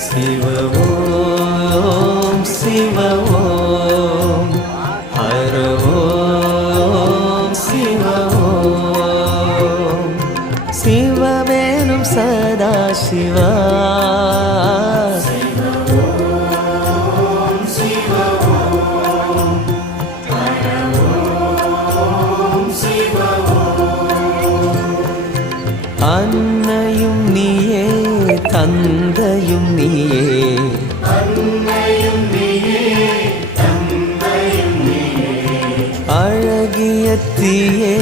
சிவ ஓம் சிவ ஓம் ஹர ஓம் சிவ ஓம் சிவவேணும் சதா சிவா அன்னையும் நீயே தந்தையும் நீயே அழகிய தீயே